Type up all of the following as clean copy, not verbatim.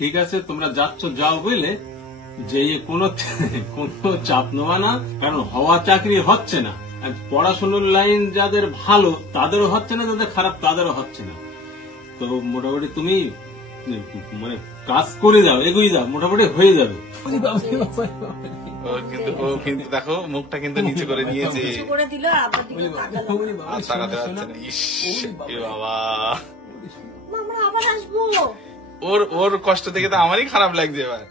ঠিক আছে, তোমরা যাচ্ছ যাও, বুঝলে, যে কোনো চাপ নেওয়া না, কারণ হওয়া চাকরি হচ্ছে না। পড়াশোনার লাইন যাদের ভালো তাদেরও হচ্ছে না, যাদের খারাপ তাদেরও হচ্ছে না। তো মোটামুটি তুমি মানে কাজ করে যাও, এগিয়ে যাও, মোটামুটি হয়ে যাবে। কিন্তু দেখো মুখটা কিন্তু নিচে করে নিয়েছে, ওর কষ্ট দেখে তো আমারই খারাপ লাগছে এবার।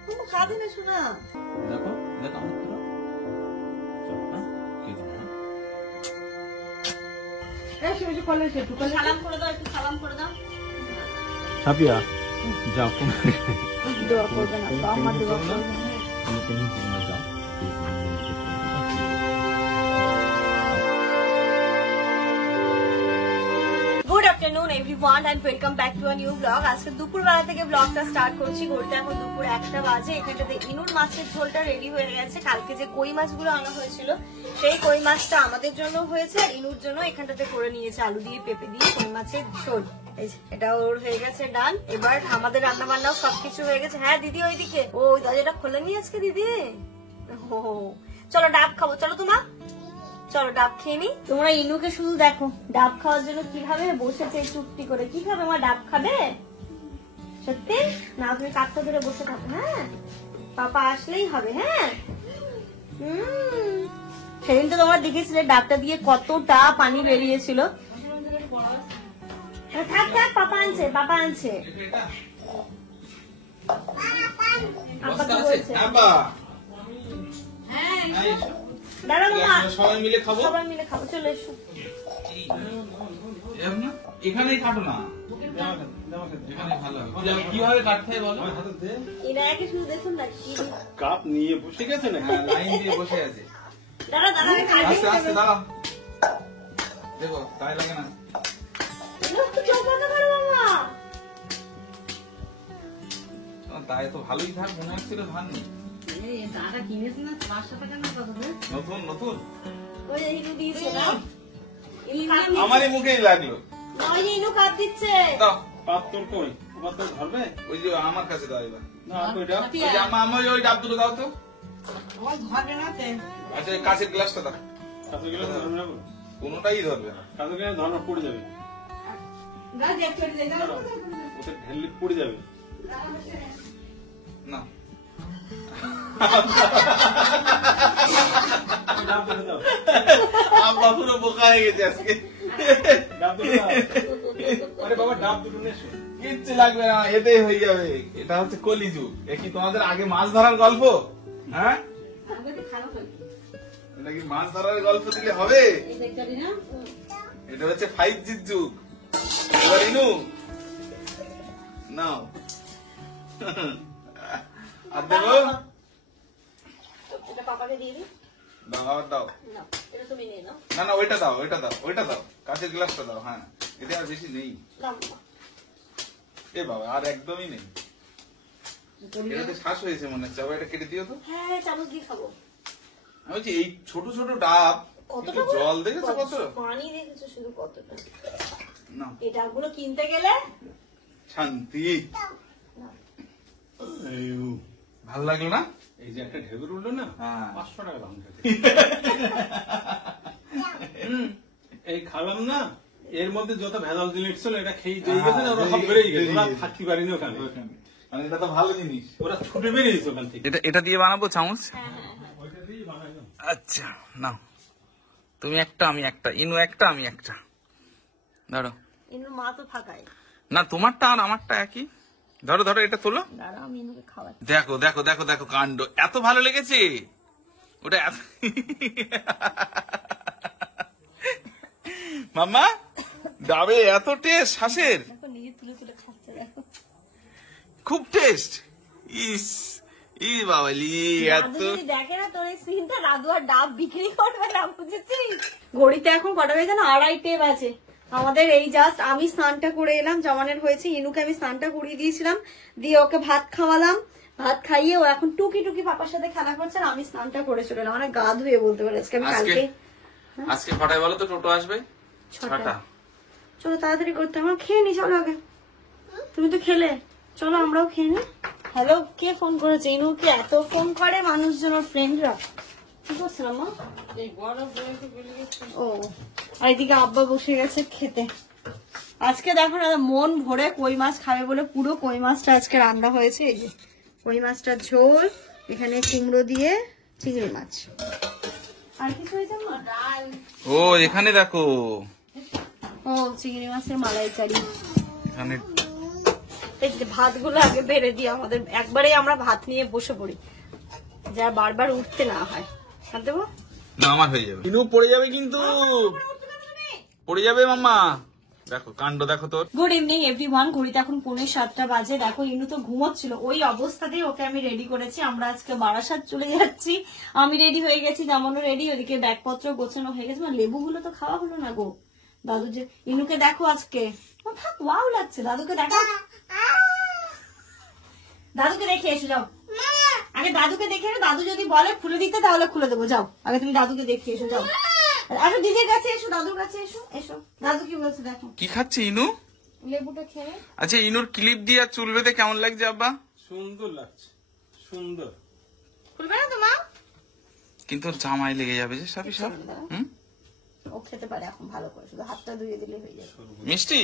সাপিয়া যাও, good afternoon everyone and welcome back to a new blog. আজকে দুপুরবেলা থেকে ব্লগটা স্টার্ট করছি। ঘড়িতে এখন দুপুর 1টা বাজে। এখানটাতে ইনুর মাছের ঝোলটা রেডি হয়ে গেছে। কালকে যে কই মাছগুলো আনা হয়েছিল সেই কই মাছটা আমাদের জন্য হয়েছে, আর ইনুর জন্য এখানটাতে করে নিয়েছে আলু দিয়ে পেঁপে দিয়ে কই মাছের ঝোল। এটা ওর হয়ে গেছে ডান। এবার আমাদের রান্না বান্নাও সবকিছু হয়ে গেছে। হ্যাঁ দিদি ওইদিকে, ওই দরজাটা খোলেনি আজকে দিদি। ও চলো ডাব খাবো, চলো তোমা, চলো ডাব খেয়ে নি। তোমরা ইনুকে শুধু দেখো ডাব খাওয়ার জন্য কিভাবে বসেছে চুপটি করে। কি খাবে আমার, ডাব খাবে সত্যি না? তুমি কাঁদতে ধরে বসে থাকো, হ্যাঁ পাপা আসলেই হবে। হ্যাঁ সেদিন তো তোমরা দেখেছিলে ডাবটা দিয়ে কতটা পানি বেরিয়েছিল। থাক থাক, পাপা আনছে, পাপা আনছে। আপা কি বলছে? দাঁড়া মামা, সবাই মিলে খাবো, সবাই মিলে খাবো, চলে এসো। এখানেই কাটো না, কিভাবে কাটতে হয় বলো? এনাকে শুধু দেখুন না, কাপ নিয়ে বসে গেছে না, লাইন দিয়ে বসে আছে। দাঁড়া দাঁড়া, আস্তে আস্তে দাঁড়াও, দেখো তাই লাগে না। তাই তো ভালোই থাক, মনে হচ্ছিল ধান নেই। নতুন নতুন আমারই মুখেই লাগলো। পাপ তোর কই, পাপ তোর ধরবে? ওই যে আমার কাছে দাও এবার। না ওইটা আমার ওই ডাব দুটো দাও তো। আচ্ছা কাঁচের গ্লাসটা দাও। কাঁচের গ্লাস ধরবে না, কোনোটাই ধরবে না। কাঁচের গ্লাস ধরবে পড়ে যাবে, ওতে ঢেলে পড়ে যাবে না। আব্বা পুরো বোকা হয়ে গেছে আজকে। কিচ্ছু লাগবে না, এতেই হয়ে যাবে। এটা হচ্ছে কলিযুগ। এ কি তোমাদের আগে মাছ ধরার গল্প? হ্যাঁ, এটা কি মাছ ধরার গল্প দিলে হবে? এটা হচ্ছে 5G যুগ। এবার ইনু নাও, আর দেবো পাপাকে দিয়ে দিই। দাও, আবার দাও। এটা তুমি নিয়ে নাও। না না, ওইটা দাও, ওইটা দাও, ওইটা দাও, কাঁচের গ্লাসটা দাও। হ্যাঁ, এতে আর বেশি নেই। এ বাবা, আর একদমই নেই। এটাতে শ্বাস হয়েছে মনে হচ্ছে। আবার এটা কেটে দিও তো। হ্যাঁ চামচ দিয়ে খাবো। আমি বলছি এই ছোট ছোট ডাব, একটু জল দেখেছো কত? পানি দেখেছো শুধু কতটা? না, এই ডাবগুলো কিনতে গেলে শান্তি। ভালো লাগলো না? এই যে একটা ঢেউর উঠলো না, হ্যাঁ। 500 টাকা দাম থাকে। এই খালাম না, এর মধ্যে যত ভেজাল জিনিস ছিল এটা খেয়ে দিয়ে গেছে না, ওরা সব বেরিয়ে গেছে, ওরা থাকতে পারিনি ওখানে। মানে এটা তো ভালো জিনিস, ওরা ছুটে বেরিয়েছে ওখান থেকে। এটা দিয়ে বানাবো চামচ। ওইটা দিয়ে বানাইলাম। আচ্ছা নাও, তুমি একটা, আমি একটা, ইনু একটা, আমি একটা। ধরো। ইনুর মা তো ফাঁকাই। না, তোমারটা আর আমারটা একই। ধরো ধরো, এটা তোলো। দাঁড়াও আমি ইনুকে খাওয়াচ্ছি। দেখো দেখো দেখো দেখো কাণ্ড, এত ভালো লেগেছে ওটা। মাম্মা, ডাবে এত টেস্ট, শ্বাসের দেখো নিজে তুলে তুলে খাচ্ছে, দেখো খুব টেস্ট। ইস ই বাবালি, এত দেখে না তোর এই সিনটা, রাধু আর ডাব বিক্রি করবে না, বুঝেছিস? ঘড়িতে এখন কটা বাজে না, 2:30 বাজে। আমাদের এই জাস্ট আমি স্নানটা করে এলাম, জমানের হয়েছে। ইনুকে আমি স্নানটা করিয়ে দিয়েছিলাম, দিয়ে ওকে ভাত খাওয়ালাম। ভাত খাইয়ে ও এখন টুকি টুকি পাপার সাথে খেলা করছে, আর আমি স্নানটা করে চলে এলাম। মানে গা ধুয়ে বলতে পারি আজকে আমি। কালকে আজকে কটায় বলো তো টোটো আসবে? 6টা। চলো তাড়াতাড়ি করতে, আমরা খেয়ে নি। চলো আগে, তুমি তো খেলে, চলো আমরাও খেয়ে নি। হ্যালো, কে ফোন করেছে? ইনু কি এত ফোন করে মানুষজন, ওর ফ্রেন্ডরা? কি করছিলাম মা? ও, আর এদিকে আব্বা বসে গেছে খেতে। আজকে দেখো না, মন ভরে কই মাছ খাবে বলে পুরো কই মাছটা আজকে রান্না হয়েছে। এই যে কই মাছটার ঝোল, এখানে কুমড়ো দিয়ে চিংড়ি মাছ। আর কিছু হয়েছে মা? ডাল। ও এখানে দেখো, ও চিংড়ি মাছের মালাইকারি। এখানে এই যে ভাতগুলো আগে বেড়ে দিই, আমাদের একবারে আমরা ভাত নিয়ে বসে পড়ি, যা বারবার উঠতে না হয়। আর দেবো না, আমার হয়ে যাবে। ইনু পড়ে যাবে কিন্তু, পড়ে যাবে মাম্মা। দেখো কাণ্ড দেখো তোর। Good evening everyone. ঘড়িতে এখন 6:45 বাজে। দেখো ইনু তো ঘুমোচ্ছিল, ওই অবস্থাতেই ওকে আমি রেডি করেছি। আমরা আজকে বারাসাত চলে যাচ্ছি। আমি রেডি হয়ে গেছি, জামানো রেডি, ওদিকে ব্যাগপত্র গোছানো হয়ে গেছে। লেবুগুলো তো খাওয়া হলো না গো। দাদু যে ইনুকে দেখো আজকে, ও থাক, ওয়াও লাগছে। দাদুকে দেখো, দাদুকে দেখে এসে যাও। আগে দাদুকে দেখে এসো, দাদু যদি বলে খুলে দিতে তাহলে খুলে দেবো। যাও আগে তুমি দাদুকে দেখে এসো, যাও। আচ্ছা দিদির কাছে এসো, দাদুর কাছে এসো, এসো। দাদু কি বলছে দেখো। কি খাচ্ছে ইনু? লেবুটা খেয়ে। আচ্ছা ইনুর ক্লিপ দিয়ে আর চুল বেঁধে কেমন লাগছে আব্বা? সুন্দর লাগছে, সুন্দর। খুলবে না তো মা? কিন্তু ওর জামাই লেগে যাবে যে সবই সব। হুম, ও খেতে পারে এখন ভালো করে, শুধু হাতটা ধুয়ে দিলে হয়ে যাবে। মিষ্টি।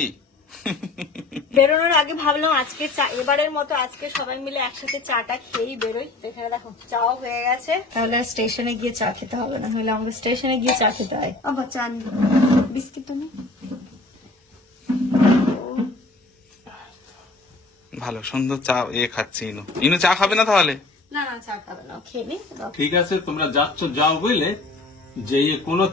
বেরোনোর আগে ভাবলাম আজকে এবারের মতো আজকে সবাই মিলে একসাথে চাটা খেয়েই বেরোই। তো এখানে দেখো চাও হয়ে গেছে, তাহলে স্টেশনে গিয়ে চা খেতে হবে না, হলে আমাকে স্টেশনে গিয়ে চা খেতে হয়। আবার চা নি, বিস্কিট তুমি। ভালো সুন্দর চা খাচ্ছে ইনু। ইনু চা খাবে না তাহলে? না না, চা খাবে না, খেয়ে নি। ঠিক আছে, তোমরা যাচ্ছ যাও, বুঝলে, যে কোনো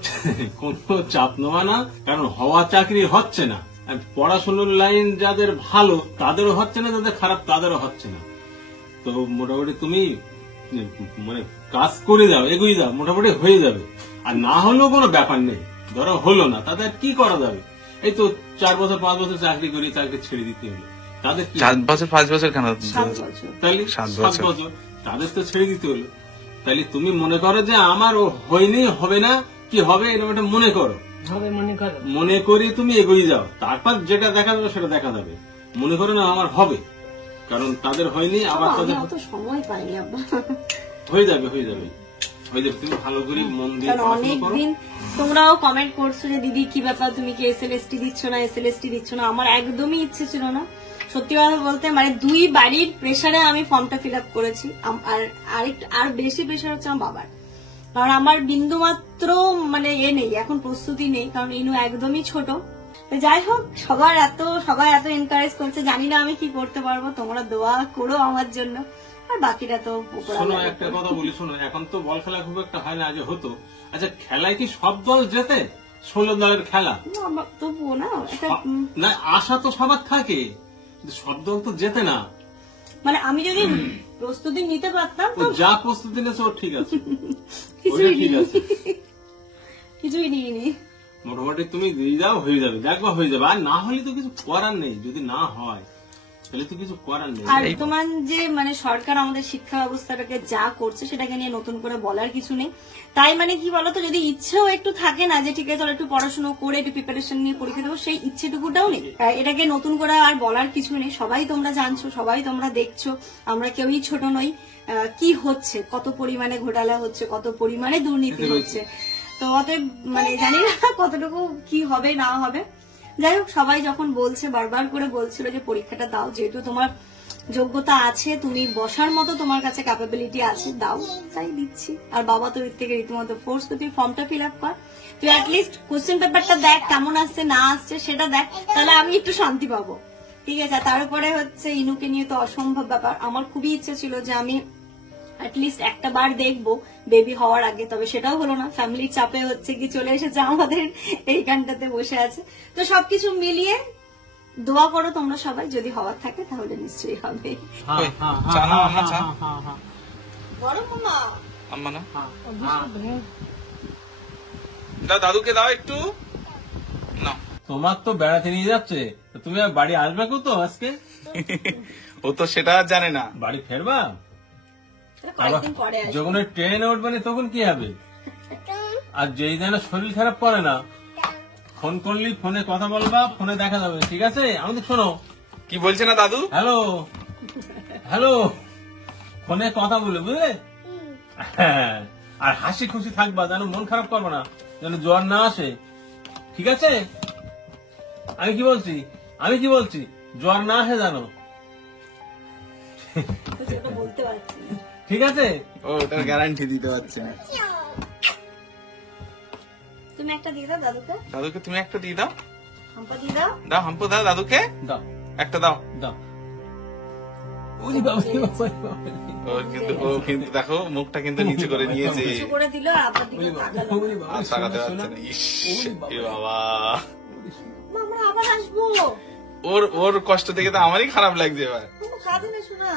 কোনো চাপ নেওয়া না, কারণ হওয়া চাকরি হচ্ছে না। আর পড়াশোনার লাইন যাদের ভালো তাদেরও হচ্ছে না, যাদের খারাপ তাদেরও হচ্ছে না। তো মোটামুটি তুমি মানে কাজ করে যাও, এগিয়ে যাও, মোটামুটি হয়ে যাবে। আর না হলেও কোনো ব্যাপার নেই, ধরো হলো না, তাদের কি করা যাবে? এই তো 4 বছর 5 বছর চাকরি করি, চাকরি ছেড়ে দিতে হলো। তাদের 4 বছর 5 বছর কেন? 7 বছর। তাহলে 7 7 বছর তাদের তো ছেড়ে দিতে হলো। তাহলে তুমি মনে করো যে আমার ও হয়নি, হবে না, কি হবে, এরকম একটা মনে করো, মনে করি তুমি এগিয়ে যাও। তারপর যেটা দেখা যাবে সেটা দেখা যাবে। মনে করো না আমার হবে, কারণ তাদের হয়নি, আবার তাদের অত সময় পাইনি আব্বা। হয়ে যাবে, হয়ে যাবে, হয়ে যাবে। তুমি ভালো করে মন দিয়ে কারণ পড়াশোনা করো। অনেকদিন তোমরাও কমেন্ট করছো যে দিদি কি ব্যাপার, তুমি কি এসএলএসটি দিচ্ছ না, এসএলএসটি দিচ্ছ না। আমার একদমই ইচ্ছে ছিল না, সত্যি কথা বলতে। মানে 2 বাড়ির প্রেসারে আমি ফর্মটা ফিল আপ করেছি। আর বেশি প্রেসার হচ্ছে আমার বাবার, কারণ আমার বিন্দু মাত্র মানে নেই এখন, প্রস্তুতি নেই, কারণ ইনু একদমই ছোট। যাই হোক, সবাই এত এনকারেজ করছে, জানি না আমি কি করতে পারবো। তোমরা দোয়া করো আমার জন্য, আর বাকিটা তো শোনো, একটা কথা বলি, শোনো, এখন তো বল খেলা খুব একটা হয় না, আগে হতো। আচ্ছা, খেলায় কি সব দল জেতে? 16 দলের খেলা, তবুও না না আশা তো সবার থাকে, কিন্তু সব দল তো জেতে না। মানে আমি যদি প্রস্তুতি নিতে পারতাম তো যা প্রস্তুতি নিয়েছে ও ঠিক আছে, কিছুই ঠিক আছে, কিছুই নিইনি। মোটামুটি তুমি দিয়ে যাও, হয়ে যাবে, দেখবা হয়ে যাবে। আর না হলে তো কিছু করার নেই, যদি না হয় তাহলে তো কিছু করার নেই। আর তোমার যে মানে সরকার আমাদের শিক্ষা ব্যবস্থাটাকে যা করছে সেটাকে নিয়ে নতুন করে বলার কিছু নেই। তাই মানে কি বলতো, যদি ইচ্ছেও একটু থাকে না যে ঠিক আছে একটু পড়াশোনা করে একটু প্রিপারেশন নিয়ে পরীক্ষা দেবো, সেই ইচ্ছেটুকুটাও নেই। এটাকে নতুন করে আর বলার কিছু নেই। সবাই তোমরা জানছো, সবাই তোমরা দেখছো, আমরা কেউই ছোট নই। কি হচ্ছে, কত পরিমাণে ঘোটালা হচ্ছে, কত পরিমাণে দুর্নীতি হচ্ছে। তো অতএব মানে জানি না কতটুকু কি হবে না হবে। যাই হোক, সবাই যখন বলছে, বারবার করে বলছিল যে পরীক্ষাটা দাও, যেহেতু তোমার যোগ্যতা আছে, তুমি বসার মতো তোমার কাছে ক্যাপাবিলিটি আছে, দাও, তাই দিচ্ছি। আর বাবা তো এর থেকে রীতিমতো ফোর্স, তো তুই ফর্মটা ফিল আপ কর, তুই অ্যাটলিস্ট কোশ্চেন পেপারটা দেখ কেমন আসছে না আসছে সেটা দেখ, তাহলে আমি একটু শান্তি পাবো। ঠিক আছে। তারপরে হচ্ছে ইনুকে নিয়ে তো অসম্ভব ব্যাপার। আমার খুবই ইচ্ছে ছিল যে আমি অ্যাটলিস্ট একটা বার দেখবো বেবি হওয়ার আগে, তবে সেটাও হলো না। ফ্যামিলির চাপে হচ্ছে কি চলে এসেছে আমাদের এইখানটাতে বসে আছে। তো সবকিছু মিলিয়ে দোয়া করো তোমরা সবাই, যদি হওয়ার থাকে তাহলে নিশ্চয়ই হবে। দাদুকে দাও একটু। তোমার তো বেড়াতে নিয়ে যাচ্ছে, তুমি আর বাড়ি আসবে তো আজকে? ও তো সেটা আর জানে না। বাড়ি ফেরবা? কয়েকদিন পরে আসবে। যখন ট্রেনে উঠবে তখন কি হবে? আর যেই দিন শরীর খারাপ করে না, ফোন করলি ফোনে কথা বলবা, ফোনে দেখা যাবে, ঠিক আছে? আমাদের শোনো কি বলছে না দাদু? হ্যালো হ্যালো ফোনে কথা বলে, বুঝলে? হ্যাঁ, আর হাসি খুশি থাকবা, যেন মন খারাপ করবে না, যেন জ্বর না আসে, ঠিক আছে? আমি কি বলছি জ্বর না আসে জানো, বলতে পারছি না। ঠিক আছে? ওটার গ্যারান্টি দিতে পারছি না। তুমি একটা দিয়ে দাও দাদুকে। দাদুকে তুমি একটা দিয়ে দাও। হাম্পা দিয়ে দাও। দাও হাম্পু দাও দাদুকে, দাও একটা দাও। দাও। ওরে বাবা, ও কিন্তু দেখো মুখটা কিন্তু নিচে করে নিয়েছে, কিছু করে দিল আর আপনার দিকে তাকালো। আর তাকাতে পারছে না। ইস এ বাবা, আমরা আবার আসবো। ওর কষ্ট দেখে তো আমারই খারাপ লাগছে এবার। তুমি কাঁদে না শোনা।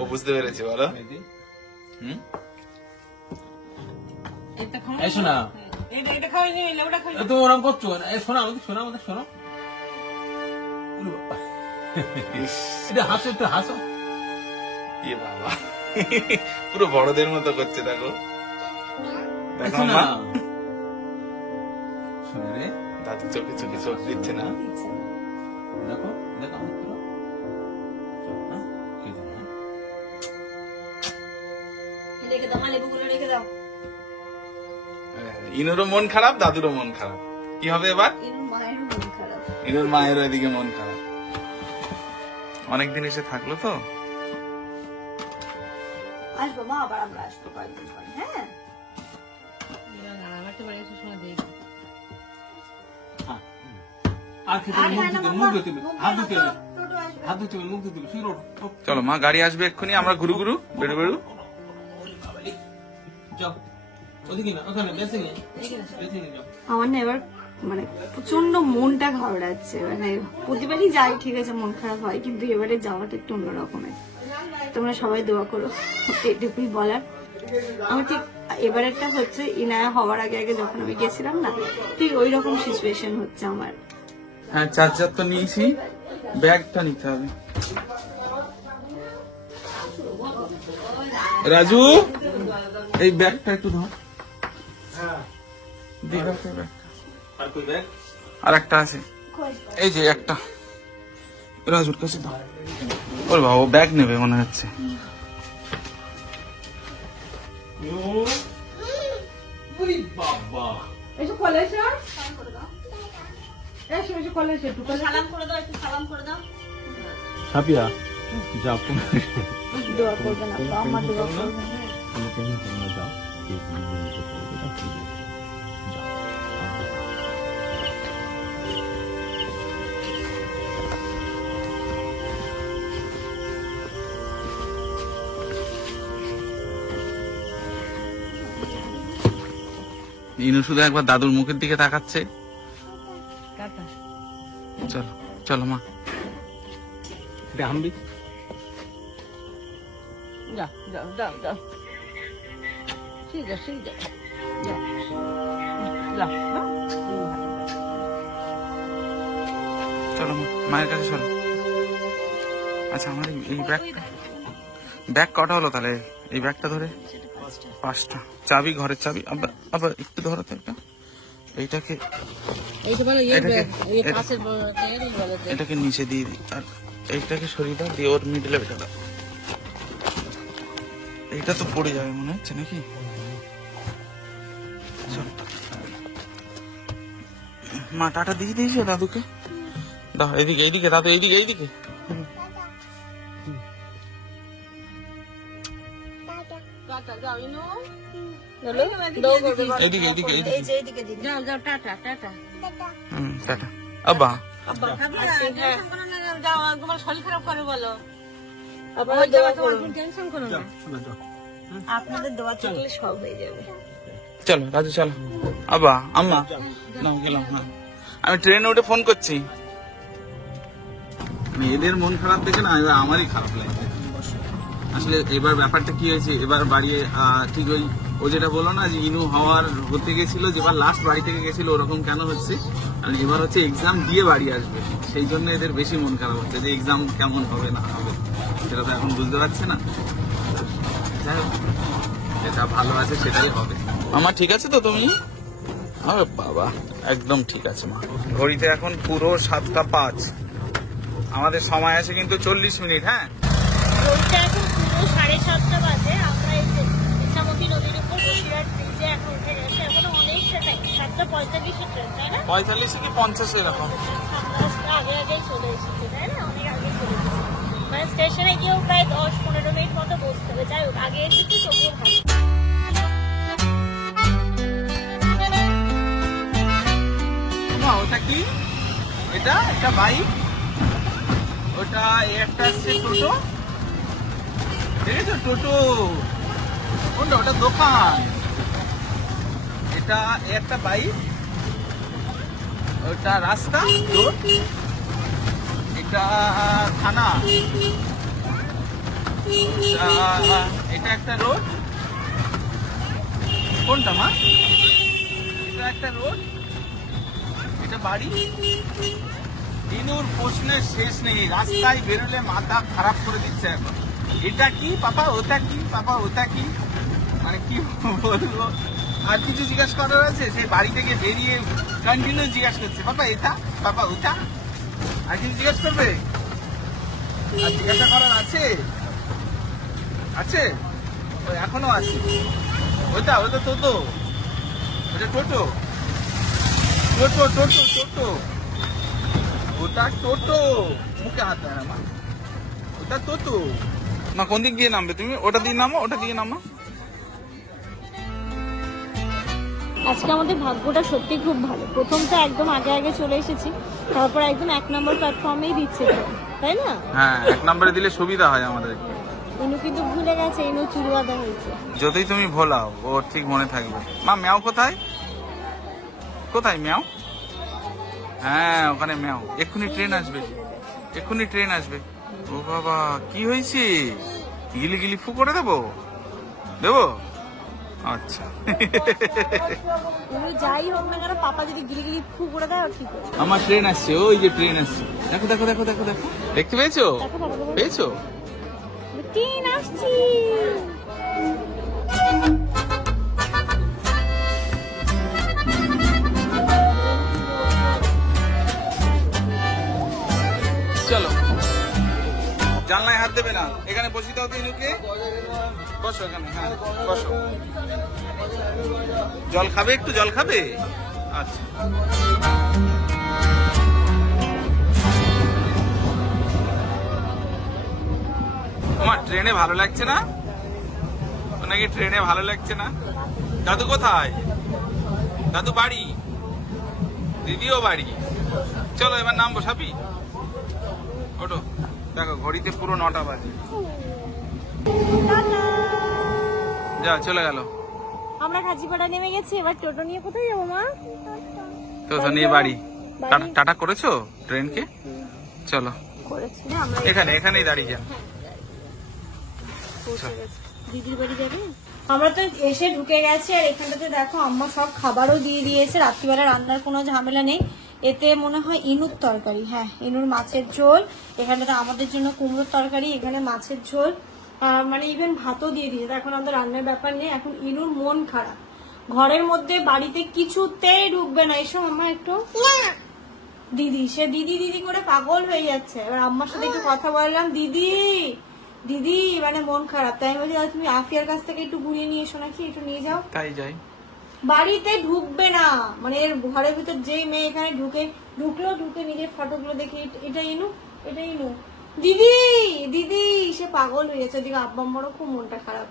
ও বুঝতে পেরেছে, বলো। হুম, এই শোনা, এটা খাওয়াই নিয়ে এলে ওটা খাই। তুমি ওরকম করছো না। শোনা আমাদের শোনো। ইস, এটা হাসো, একটু হাসো। এ বাবা, পুরো বড়দের মতো করছে, দেখো দেখো শোনা, মা। শোনে রে, দাদু চোখে চোখে চোখ দিচ্ছে না। দেখো আমি পুরো হ্যাঁ, কি জানো, হ্যাঁ? রেখে দাও, লেবুগুলো রেখে দাও। ইনুরও মন খারাপ, দাদুরও মন খারাপ। কি হবে এবার? ইনুর মায়েরও মন খারাপ। ইনুর মায়ের এদিকে মন খারাপ, অনেকদিন এসে থাকলো তো। আসবো মা, আবার আমরা আসবো কয়েকদিন পরে। হ্যাঁ, আর খেতে মুখ ধুতে হাত ধুতে মুখ ধুতে শুরু। চলো মা, গাড়ি আসবে এক্ষুনি, আমরা ঘুরু বেরু। যাও ওদিকে না, ওখানে বেসিং এ যাও। আমার না এবার মানে প্রচন্ড মনটা ঘাবড়াচ্ছে। মানে প্রতিবারই যাই, ঠিক আছে, মন খারাপ হয়, কিন্তু এবারে যাওয়াটা একটু অন্যরকমের। তোমরা সবাই দোয়া করো, এটুকুই বলার। আমি ঠিক এবারেরটা হচ্ছে ইনায়া হওয়ার আগে যখন আমি গেছিলাম না, ঠিক ওই রকম সিচুয়েশন হচ্ছে আমার। হ্যাঁ, চার্জার তো নিয়েছি, ব্যাগটা নিতে হবে। রাজু, এই ব্যাগটা একটু ধর। আর কই ব্যাগ? আর একটা আছে, এই যে একটা, রাজুর কাছে দাও। ওর বাবা, ও ব্যাগ নেবে মনে হচ্ছে। বাবা, সালাম করে দাও, একটু সালাম করে দাও। সাপিয়া যাও, দোয়া করবে না, আমার দোয়া করবে না। ইনু শুধু একবার দাদুর মুখের দিকে তাকাচ্ছে। চলো মা। হামবি চলো মা, মায়ের কাছে চলো। আচ্ছা, আমার এই ব্যাগ কটা হলো তাহলে? এই ব্যাগটা ধরে 5টা। চাবি, ঘরের চাবি। আবার একটু ধরো তো এটা। এটাকে নিচে দিয়ে দিই, আর এইটাকে সরিয়ে দাও, দিয়ে ওর মিডলে বেটা দাও। এইটা তো পড়ে যাবে মনে হচ্ছে নাকি? মা টাটা দিয়ে দিয়েছে দাদুকে। দাও, এইদিকে দাদু, এইদিকে এদিকে টাটা। আব্বা, আপনাদের দোয়া থাকলে সব হয়ে যাবে। চলো রাজু, চলো। আব্বা, আম্মা, নাও গেলাম। হ্যাঁ, আমি ট্রেনে উঠে ফোন করছি। এদের মন খারাপ দেখে না এবার আমারই খারাপ লাগছে। আসলে এবার ব্যাপারটা কি হয়েছে, এবার বাড়ি ঠিক ও যেটা বললো না যে ইনু হতে গেছিল, যেবার লাস্ট বাড়ি থেকে গেছিল, ওরকম কেন হচ্ছে? আর এবার হচ্ছে এক্সাম দিয়ে বাড়ি আসবে, সেই জন্য এদের বেশি মন খারাপ হচ্ছে যে এক্সাম কেমন হবে না হবে সেটা তো এখন বুঝতে পারছে না। যাই হোক, যেটা ভালো আছে সেটাই হবে। মামা ঠিক আছে তো তুমি? আরে বাবা, একদম ঠিক আছে মা। ঘড়িতে এখন পুরো 7টা 5। আমাদের সময় আছে কিন্তু 40 মিনিট। হ্যাঁ, ঘড়িটা এখন পুরো 7:30 বাজে। আমরা এই যে ইছামতি নদীর উপর বসিরহাট ব্রিজে এখন উঠে গেছে। এখনো অনেকটা টাইম, 7:45 ট্রেন, তাই না? 45 কি 50 এরকম। আমরা আগে আগেই চলে এসেছি, তাই না? অনেক আগে চলে এসেছি, মানে স্টেশনে গিয়েও প্রায় 10-15 মিনিট মতো বসতে হবে। যাই হোক, আগে এসেছি তবুও ভালো। ওটা কি? এটা একটা বাইক, ওটা একটা আসছে টোটো, দেখেছো টোটো? কোনটা? ওটা দোকান। এটা একটা বাইক, ওটা রাস্তা রোড, এটা থানা, এটা একটা রোড। কোনটা মা? এটা একটা রোড, এটা বাড়ি। ইনুর প্রশ্নের শেষ নেই, রাস্তায় বেরোলে মাথা খারাপ করে দিচ্ছে এখন। এটা কি পাপা? ওটা কি পাপা? ওটা কি? মানে কি বলবো? আর কিছু জিজ্ঞাসা করার আছে? সেই বাড়ি থেকে বেরিয়ে কন্টিনিউ জিজ্ঞাসা করছে, পাপা এটা, পাপা ওটা। আর কিছু জিজ্ঞাসা করবে? আর জিজ্ঞাসা করার আছে? আছে? ওই এখনো আছে। ওটা ওটা টোটো, ওটা টোটো, টোটো টোটো টোটো, ওটা টোটো। মুখে হাত দেয় না মা, ওটা টোটো। মা কোন দিক দিয়ে নামবে তুমি? ওটা দিয়ে নামো, ওটা দিয়ে নামো। আজকে আমাদের ভাগ্যটা সত্যি খুব ভালো। প্রথম তো একদম আগে আগে চলে এসেছি, তারপর একদম 1 নম্বর প্ল্যাটফর্মেই দিচ্ছে, তাই না? হ্যাঁ, 1 নম্বরে দিলে সুবিধা হয় আমাদের। ইনু কিন্তু ভুলে গেছে, ইনু চুল বাঁধা হয়েছে। যতই তুমি ভোলাও, ও ঠিক মনে থাকবে। মা ম্যাও কোথায়? কোথায় ম্যাও? হ্যাঁ, ওখানে ম্যাও। এক্ষুনি ট্রেন আসবে, এক্ষুনি ট্রেন আসবে। ও বাবা, কি হয়েছে? গিলি গিলি ফু করে দেবো? দেবো? আচ্ছা। তুমি যাই হোক না কেন, পাপা যদি গিলি গিলি ফু করে দেয় ঠিক করে। আমার ট্রেন আসছে, ওই যে ট্রেন আসছে। দেখো দেখো দেখো দেখো দেখো, দেখতে পেয়েছো? পেয়েছো? ট্রেন আসছি। চলো, জানলায় হাত দেবে না। এখানে বসে দাও তো ইনুকে। বসো এখানে, হ্যাঁ বসো। জল খাবে? একটু জল খাবে? আচ্ছা। তোমার ট্রেনে ভালো লাগছে না? নাকি ট্রেনে ভালো লাগছে না? দাদু কোথায়? দাদু বাড়ি, দিদিও বাড়ি। চলো এবার নামবো সাপি, ওঠো। দেখো ঘড়িতে পুরো 9টা বাজে। যা চলে গেল। আমরা কাজীপাড়া নেমে গেছি, এবার টোটো নিয়ে কোথায় যাবো মা? টোটো নিয়ে বাড়ি। টাটা করেছো ট্রেনকে? চলো, করেছি না আমরা। এখানেই দাঁড়িয়ে যা। দিদির বাড়ি যাবে। আমরা তো এসে ঢুকে গেছি, আর এখানটাতে দেখো আম্মা সব খাবারও দিয়ে দিয়েছে। রাত্রিবেলা রান্নার কোনো ঝামেলা নেই। এতে মনে হয় ইনুর তরকারি, হ্যাঁ ইনুর মাছের ঝোল। এখানটাতে আমাদের জন্য কুমড়োর তরকারি, এখানে মাছের ঝোল, মানে ইভেন ভাতও দিয়ে দিয়েছে। এখন আমাদের রান্নার ব্যাপার নেই। এখন ইনুর মন খারাপ, ঘরের মধ্যে বাড়িতে কিছুতেই ঢুকবে না। এসব আম্মা একটু দিদি, সে দিদি দিদি করে পাগল হয়ে যাচ্ছে। এবার আম্মার সাথে একটু কথা বললাম, দিদি দিদি মানে মন খারাপ। তাই বলছি তুমি আফিয়ার কাছ থেকে একটু ঘুরিয়ে নিয়ে এসো, নাকি একটু নিয়ে যাও। তাই যাই, বাড়িতে ঢুকবে না, মানে এর ঘরের ভিতর যে মেয়ে এখানে ঢুকলো নিজের ফটোগুলো দেখে এটা ইনু, এটা ইনু, দিদি দিদি, সে পাগল হয়ে গেছে। ওদিকে আব্বা আম্মারও খুব মনটা খারাপ।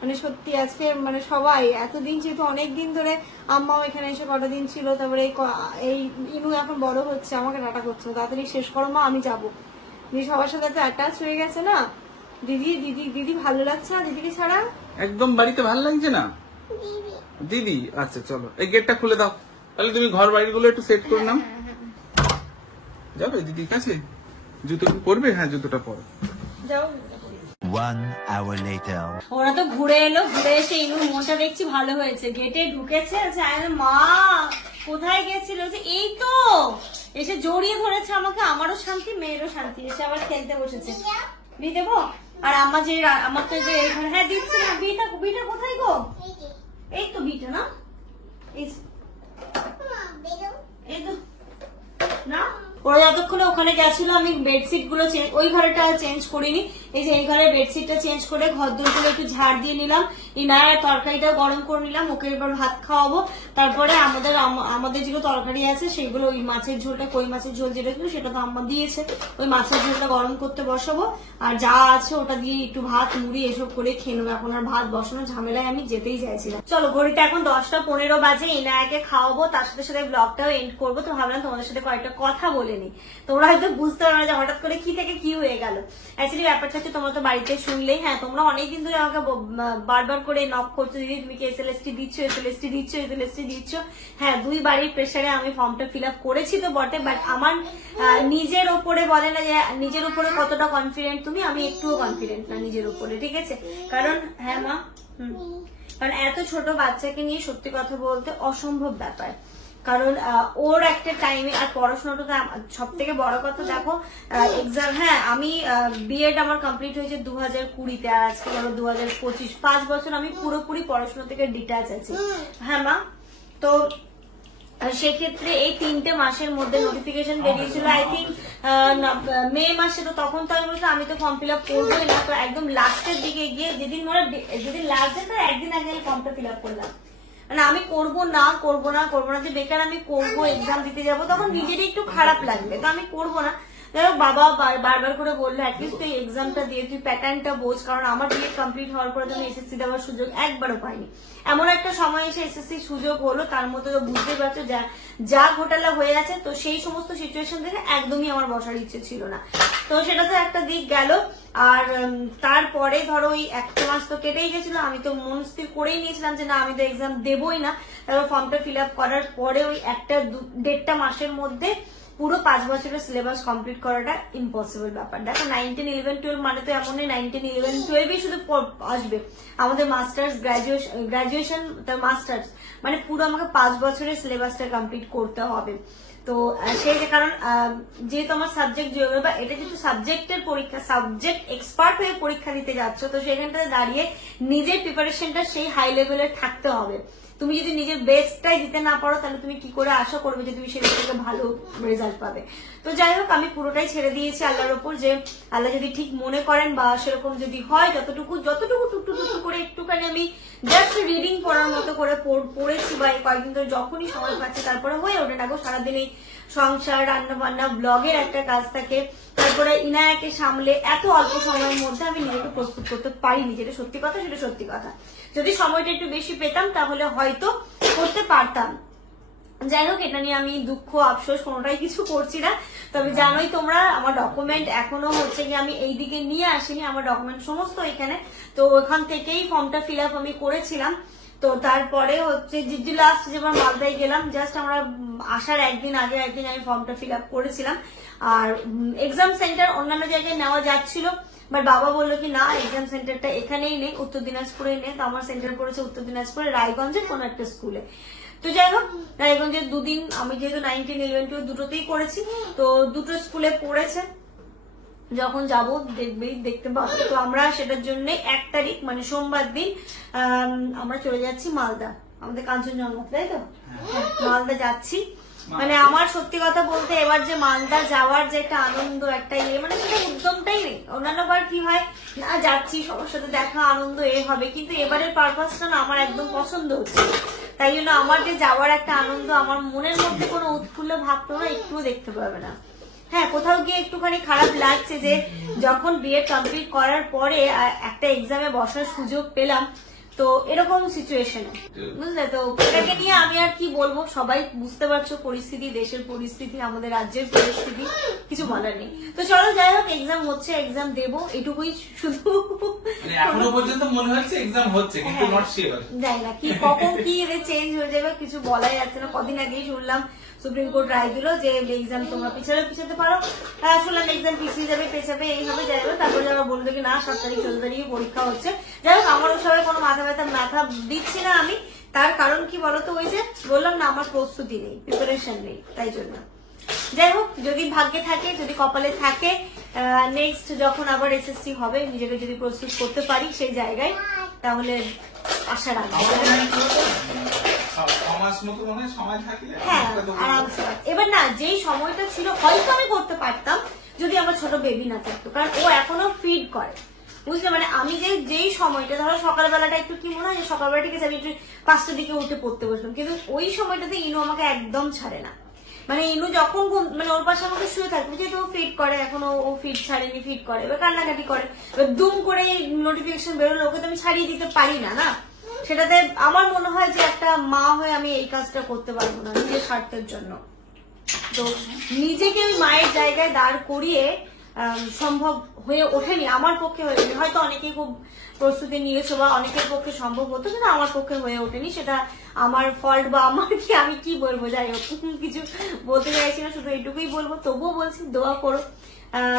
মানে সত্যি আজকে মানে সবাই এতদিন, যেহেতু অনেকদিন ধরে আম্মাও এখানে এসে কটা দিন ছিল, তারপরে এই ইনু এখন বড় হচ্ছে, আমাকে ডাটা করছে তাড়াতাড়ি শেষ করো মা, আমি যাবো। দিয়ে সবার সাথে তো অ্যাটাচ হয়ে গেছে না। দিদি দিদি দিদি ভালো লাগছে না দিদিকে ছাড়া? একদম বাড়িতে ভালো লাগছে না দিদি? আচ্ছা চলো, এই গেটটা খুলে দাও, তাহলে তুমি ঘর বাড়িগুলো একটু সেট করে নাও। যাবে দিদির কাছে? জুতো কি পরবে? হ্যাঁ জুতোটা পরো, যাও। 1 hour later. ওরা তো ঘুরে এলো, ঘুরে এসে ইনুর মনটা দেখছি ভালো হয়েছে। গেটে ঢুকেছে, মা কোথায় গেছিল? এই তো এসে জড়িয়ে ধরেছে আমাকে। আমারও শান্তি, মেয়েরও শান্তি। এসে আবার খেলতে বসেছে। দিয়ে দেবো? আর আমার যে আমার তো যে এখানে, হ্যাঁ দিচ্ছি না। বিটা কোথায় গো? এই তো বিটা না, এই তো না। ওরা যতক্ষণে ওখানে গেছিল আমি বেডশিট গুলো ওই ঘরেটা চেঞ্জ করিনি, এই যে এই ঘরের বেডশিটটা চেঞ্জ করে ঘর দূরগুলো একটু ঝাড় দিয়ে নিলাম, ইনায়ের তরকারিটাও গরম করে নিলাম, ওকে এবার ভাত খাওয়াবো। তারপরে আমাদের যেগুলো তরকারি আছে সেগুলো ওই মাছের ঝোলটা, কই মাছের ঝোল যেটা ছিল সেটা তো আম্মা দিয়েছে, ওই মাছের ঝোলটা গরম করতে বসাবো, আর যা আছে ওটা দিয়ে একটু ভাত মুড়ি এসব করে খেয়ে নেবো। এখন আর ভাত বসানো ঝামেলায় আমি যেতেই চাইছিলাম। চলো ঘড়িটা এখন 10:15 বাজে, ইনায়াকে খাওয়াবো, তার সাথে সাথে ব্লগটাও এন্ড করবো। তো ভাবলাম তোমাদের সাথে কয়েকটা কথা বলে নি, তোমরা হয়তো বুঝতে পারো না যে হঠাৎ করে কি থেকে কি হয়ে গেল। অ্যাকচুয়ালি ব্যাপারটা হচ্ছে তোমরা তো বাড়িতে শুনলেই, হ্যাঁ তোমরা অনেকদিন ধরে আমাকে বারবার করে নক করছো, দিদি তুমি কি এসএলএসটি দিচ্ছ, এসএলএসটি দিচ্ছ, এসএলএসটি দিচ্ছ। হ্যাঁ 2 বাড়ির প্রেসারে আমি ফর্মটা ফিল আপ করেছি তো বটে, বাট আমার নিজের ওপরে বলে না যে নিজের উপরে কতটা কনফিডেন্ট তুমি, আমি একটুও কনফিডেন্ট না নিজের উপরে, ঠিক আছে। কারণ হ্যাঁ মা কারণ এত ছোট বাচ্চাকে নিয়ে সত্যি কথা বলতে অসম্ভব ব্যাপার। কারণ ওর একটা টাইমে আর পড়াশোনাটা সব থেকে বড় কথা, দেখো এক্সাম, হ্যাঁ আমি বিএড আমার কমপ্লিট হয়েছে 2020-তে, আর আজকে বলো 2025, 5 বছর আমি পুরোপুরি পড়াশোনা থেকে ডিটাচ আছি। হ্যাঁ মা, তো সেক্ষেত্রে এই 3টে মাসের মধ্যে নোটিফিকেশন বেরিয়েছিল আই থিঙ্ক মে মাসে, তো তখন তো আমি বলছিলাম আমি তো ফর্ম ফিল আপ করবোই না। তো একদম লাস্টের দিকে গিয়ে যেদিন লাস্ট ডে, তার একদিন আগে আমি ফর্মটা ফিল আপ করলাম, মানে আমি করবো না যে বেকার আমি করবো, এক্সাম দিতে যাবো, তখন নিজেরই একটু খারাপ লাগবে, তো আমি করবো না। বাবা বারবার করে বললো অ্যাটলিস্ট তুই এক্সামটা দিয়ে তুই প্যাটার্নটা বোঝ, কারণ আমার বিএড কমপ্লিট হওয়ার পরে আমি এসএসসি দেওয়ার সুযোগ একবারও পাইনি। এমন একটা সময় এসে এসএসসি সুযোগ হলো, তার মধ্যে তো বুঝতেই পারছো যা ঘোটালা হয়ে আছে, তো সেই সমস্ত সিচুয়েশন থেকে একদমই আমার বসার ইচ্ছে ছিল না। তো সেটা তো একটা দিক গেল, আর তারপরে ধরো ওই 1 মাস তো কেটেই গেছিল, আমি তো মন স্থির করেই নিয়েছিলাম যে না আমি তো এক্সাম দেবই না। তারপর ফর্মটা ফিল আপ করার পরে ওই 1-1.5 মাসের মধ্যে পুরো 5 বছরের সিলেবাস কমপ্লিট করাটা ইম্পসিবল ব্যাপার। দেখো 9, 10, 11, 12 মানে তো এমন নেই 9, 10, 11, 12 শুধু আসবে, আমাদের মাস্টার্স গ্রাজুয়েশন মাস্টার্স মানে পুরো আমাকে 5 বছরের সিলেবাসটা কমপ্লিট করতে হবে। তো সেই যে কারণ যেহেতু আমার সাবজেক্ট জিওগ্রাফি, এটা যেহেতু সাবজেক্টের পরীক্ষা, সাবজেক্ট এক্সপার্ট হয়ে পরীক্ষা দিতে যাচ্ছ, তো সেখানটাতে দাঁড়িয়ে নিজের প্রিপারেশনটা সেই হাই লেভেলের থাকতে হবে। তুমি যদি নিজের বেস্টটাই দিতে না পারো তাহলে তুমি কি করে আশা করবে যে তুমি সেটা থেকে ভালো রেজাল্ট পাবে। তো যাই হোক আমি পুরোটাই ছেড়ে দিয়েছি আল্লাহর উপর, যে আল্লাহ যদি ঠিক মনে করেন বা সেরকম যদি হয়, যতটুকু টুকটু করে একটুখানি আমি জাস্ট রিডিং পড়ার মতো করে পড়েছি বা কয়েকদিন ধরে যখনই সময় পাচ্ছি, তারপরে হয়ে ওঠে না গো, সারাদিন এই সংসার রান্না বান্না ব্লগের একটা কাজ থাকে, তারপরে ইনায়াকে সামলে এত অল্প সময়ের মধ্যে আমি নিজেকে প্রস্তুত করতে পারিনি, যেটা সত্যি কথা, সেটা সত্যি কথা। যদি সময়টা একটু বেশি পেতাম তাহলে হয়তো করতে পারতাম। যাই হোক এটা নিয়ে আমি দুঃখ আফসোস কোনোটাই কিছু করছি না। তবে জানোই তোমরা আমার ডকুমেন্ট এখনো হচ্ছে কি আমি এই দিকে নিয়ে আসিনি, আমার ডকুমেন্ট সমস্ত এখানে, তো ওখান থেকেই ফর্মটা ফিল আপ আমি করেছিলাম। তো তারপরে হচ্ছে লাস্ট যেবার মালদায় গেলাম, জাস্ট আমরা আসার একদিন আগে আমি ফর্মটা ফিল আপ করেছিলাম। আর এক্সাম সেন্টার অন্যান্য জায়গায় নেওয়া যাচ্ছিল, বাট বাবা বললো কি না এক্সাম সেন্টারটা এখানেই নেই, উত্তর দিনাজপুরে নেই। তো আমার সেন্টার পড়েছে উত্তর দিনাজপুরে রায়গঞ্জের কোন একটা স্কুলে। তো যাই হোক রায়গঞ্জের 2 দিন আমি যেহেতু 9, 10, 11, 12 দুটোতেই করেছি, তো দুটো স্কুলে পড়েছে, যখন যাব দেখতে পাবো। তো আমরা সেটার জন্য 1 তারিখ মানে সোমবার দিন আমরা চলে যাচ্ছি মালদা, আমাদের কাঞ্চনজঙ্ঘা, তাই তো মালদা যাচ্ছি। মানে আমার সত্যি কথা বলতে এবার যে মালদা যাওয়ার যে একটা আনন্দ, একটা মানে সেটা উদ্যমটাই নেই। অন্যান্য বার কি হয় না যাচ্ছি সবার সাথে দেখা আনন্দ হবে, কিন্তু এবারের পারপাসটা না আমার একদম পছন্দ হচ্ছে, তাই জন্য আমার যে যাওয়ার একটা আনন্দ, আমার মনের মধ্যে কোনো উৎফুল্ল ভাব তোমরা একটুও দেখতে পাবে না। হ্যাঁ কোথাও গিয়ে একটুখানি খারাপ লাগছে যে যখন বিএড কমপ্লিট করার পরে একটা এক্সামে বসার সুযোগ পেলাম, তো এরকম সিচুয়েশনে বুঝলে। তো এটাকে নিয়ে আমি আর কি বলবো, সবাই বুঝতে পারছো পরিস্থিতি, দেশের পরিস্থিতি, আমাদের রাজ্যের পরিস্থিতি, কিছু বলার নেই। তো চলো যাই হোক এক্সাম হচ্ছে, এক্সাম দেবো, এটুকুই শুধু। এখনো পর্যন্ত মনে হচ্ছে এক্সাম হচ্ছে কিন্তু নট শিওর, যাই না কি কখন কি চেঞ্জ হয়ে যাবে কিছু বলাই যাচ্ছে না। কদিন আগেই শুনলাম সুপ্রিম কোর্ট রায় দিল যে এক্সাম তোমরা পিছাতে পারো, শুনলাম এক্সাম পিছিয়ে যাবে পেছাবে এইভাবে যাই হোক, তারপরে যারা বললো কি না 7 তারিখ 14 তারিখে পরীক্ষা হচ্ছে। যাই হোক আমার ওসবে কোনো মাথা দিচ্ছি না আমি, তার কারণ কি বলতো, ওই যে বললাম না আমার প্রস্তুতি নেই, প্রিপারেশন নেই, তাই জন্য। যাই হোক যদি ভাগ্যে থাকে, যদি কপালে থাকে, নেক্সট যখন আবার এসএসসি হবে নিজেকে যদি প্রস্তুত করতে পারি সেই জায়গায়, তাহলে আশা রাখবো। 6 মাস মতো মনে হয় সময় থাকলে হ্যাঁ আরামসে। এবার না যেই সময়টা ছিল হয়তো আমি করতে পারতাম যদি আমার ছোট বেবি না থাকতো, কারণ ও এখনো ফিড করে, বুঝলে? মানে আমি যেই সময়টা ধরো সকালবেলাটা একটু কি মনে হয় যে সকালবেলা ঠিক আছে আমি একটু 5টার দিকে উঠে পড়তে বসলাম, কিন্তু ওই সময়টাতে ইনু আমাকে একদম ছাড়ে না। মানে ইনু যখন মানে ওর পাশে আমাকে শুয়ে থাকবে, যেহেতু ও ফিড করে, এখনো ও ফিড ছাড়েনি, ফিড করে, এবার কান্নাকাটি করে, এবার দুম করে নোটিফিকেশন বেরোলো, ওকে তো আমি ছাড়িয়ে দিতে পারি না। না, সেটাতে আমার মনে হয় যে একটা মা হয়ে আমি এই কাজটা করতে পারবো না নিজের স্বার্থের জন্য। তো নিজেকে ওই মায়ের জায়গায় দাঁড় করিয়ে সম্ভব হয়ে ওঠেনি, আমার পক্ষে হয়নি। হয়তো অনেকে খুব প্রস্তুতি নিয়েছো বা অনেকের পক্ষে সম্ভব হতো, কিন্তু আমার পক্ষে হয়ে ওঠেনি। সেটা আমার ফল্ট বা আমার কি, আমি কি বলবো, যাই হোক কিছু বলতে চাইছি না, শুধু এইটুকুই বলবো। তবুও বলছি দোয়া করো,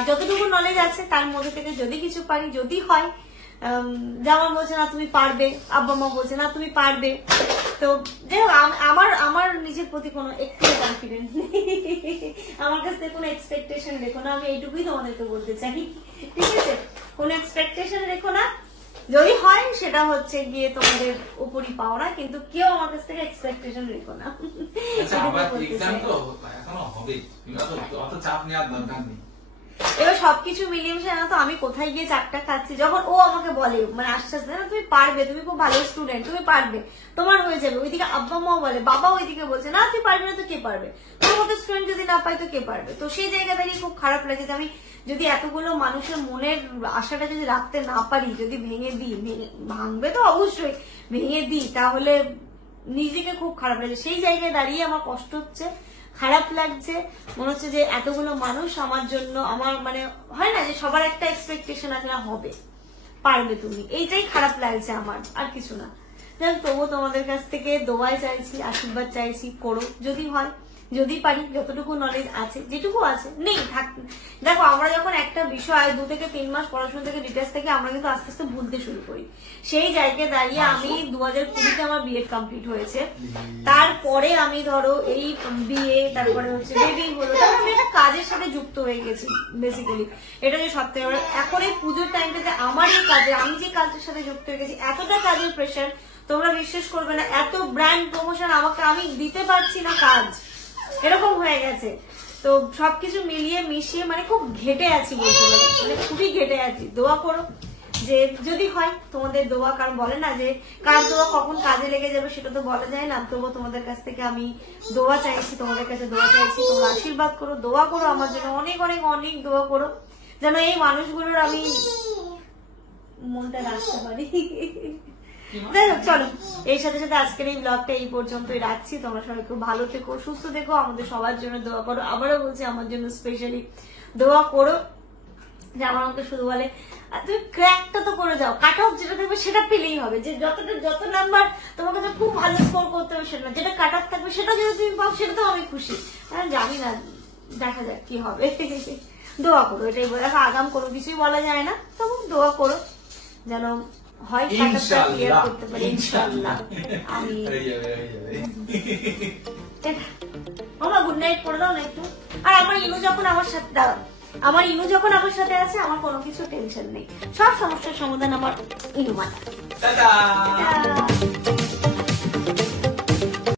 যতটুকু নলেজ আছে তার মধ্যে থেকে যদি কিছু পারি, যদি হয় যেমন বলছে না তুমি পারবে, আব্বা মা বলছে না তুমি পারবে, তো যাই হোক আমার নিজের প্রতি কোনো একটু কনফিডেন্স নেই, আমার কাছ থেকে কোনো এক্সপেকটেশন রেখো না, আমি এইটুকুই তোমাদেরকে বলতে চাই, ঠিক আছে? কোনো এক্সপেকটেশন রেখো না, যদি হয় সেটা হচ্ছে গিয়ে তোমাদের উপরই পাও না, কিন্তু কেউ আমার কাছ থেকে এক্সপেকটেশন রেখো না। এখনো হবে, অত চাপ নেওয়ার দরকার নেই। এবার সবকিছু মিলিয়ে মিশে না তো আমি কোথায় গিয়ে চাপটা খাচ্ছি, যখন ও আমাকে বলে মানে আশ্বাস দেয় না তুমি পারবে, তুমি খুব ভালো স্টুডেন্ট, তুমি পারবে, তোমার হয়ে যাবে, ওইদিকে আব্বা মাও বলে, বাবা ওইদিকে বলছে না তুই পারবি না, তো কে পারবে, তোর মতো স্টুডেন্ট যদি না পাই তো কে পারবে। তো সেই জায়গা দাঁড়িয়ে খুব খারাপ লাগে যে আমি যদি এতগুলো মানুষের মনের আশাটা যদি রাখতে না পারি, যদি ভেঙে দিই, ভাঙবে তো অবশ্যই, ভেঙে দিই, তাহলে নিজেকে খুব খারাপ লাগে। সেই জায়গায় দাঁড়িয়ে আমার কষ্ট হচ্ছে, খারাপ লাগছে, মনে হচ্ছে যে এতগুলো মানুষ আমার জন্য, আমার মানে হয় না যে সবার একটা এক্সপেকটেশন আছে না হবে, পারবে তুমি, এইটাই খারাপ লাগছে আমার, আর কিছু না। যাই হোক, তবুও তোমাদের কাছ থেকে দোয়াই চাইছি, আশীর্বাদ চাইছি, করো, যদি হয়, যদি পারি, যতটুকু নলেজ আছে, যেটুকু আছে নেই থাক। দেখো আমরা যখন একটা বিষয় 2 থেকে 3 মাস পড়াশোনা থেকে ডিটেলস থেকে আমরা কিন্তু আস্তে আস্তে ভুলতে শুরু করি। সেই জায়গায় দাঁড়িয়ে আমি 2020-তে আমার বিএড কমপ্লিট হয়েছে, তারপরে আমি ধরো এই বিএ, তারপরে হচ্ছে বেবি হলো, তারপরে আমি একটা কাজের সাথে যুক্ত হয়ে গেছি বেসিক্যালি, এটা যে সত্যি। এখন এই পুজোর টাইমটাতে আমার এই কাজে, আমি যে কাজের সাথে যুক্ত হয়ে গেছি, এতটা কাজের প্রেশার তোমরা বিশ্বাস করবে না, এত ব্র্যান্ড প্রমোশন আমাকে, আমি দিতে পারছি না কাজ, এরকম হয়ে গেছে। তো সবকিছু মিলিয়ে মিশিয়ে মানে খুব ঘেটে আছি বলতে পারো, মানে খুবই ঘেটে আছি। দোয়া করো যে যদি হয়, তোমাদের দোয়া, কারণ বলে না যে কার দোয়া কখন কাজে লেগে যাবে সেটা তো বলা যায় না। তবুও তোমাদের কাছ থেকে আমি দোয়া চাইছি, তোমাদের কাছে দোয়া চাইছি, তোমরা আশীর্বাদ করো, দোয়া করো আমার জন্য, অনেক অনেক অনেক দোয়া করো, যেন এই মানুষগুলোর আমি মনটা রাখতে পারি। যাই হোক, চলো এর সাথে সাথে আজকের এই ব্লগটা এই পর্যন্তই রাখছি। তোমরা সবাই খুব ভালো থেকো, সুস্থ থেকো, আমাদের সবার জন্য দোয়া করো। আবারও বলছি আমার জন্য স্পেশালি দোয়া করো, যে আমার আমাকে শুধু বলে তুমি ক্র্যাকটা তো করে যাও, কাট অফ যেটা থাকবে সেটা পেলেই হবে, যে যত নাম্বার তোমার কাছে খুব ভালো স্কোর করতে হবে সেটা, যেটা কাট অফ থাকবে সেটা যদি তুমি পাও সেটা তো আমি খুশি। জানি না, দেখা যাক কি হবে, দোয়া করো, এটাই দেখো, আগাম কোনো কিছুই বলা যায় না, তবু দোয়া করো যেন হয়, কাটাটা ক্লিয়ার করতে পারি ইনশাআল্লাহ। আমি মামা গুড নাইট করে দাও না একটু। আর আমার ইনু যখন আমার সাথে, দাঁড়াও, আমার ইনু যখন আমার সাথে আছে আমার কোনো কিছু টেনশন নেই, সব সমস্যার সমাধান আমার ইনু মাথা।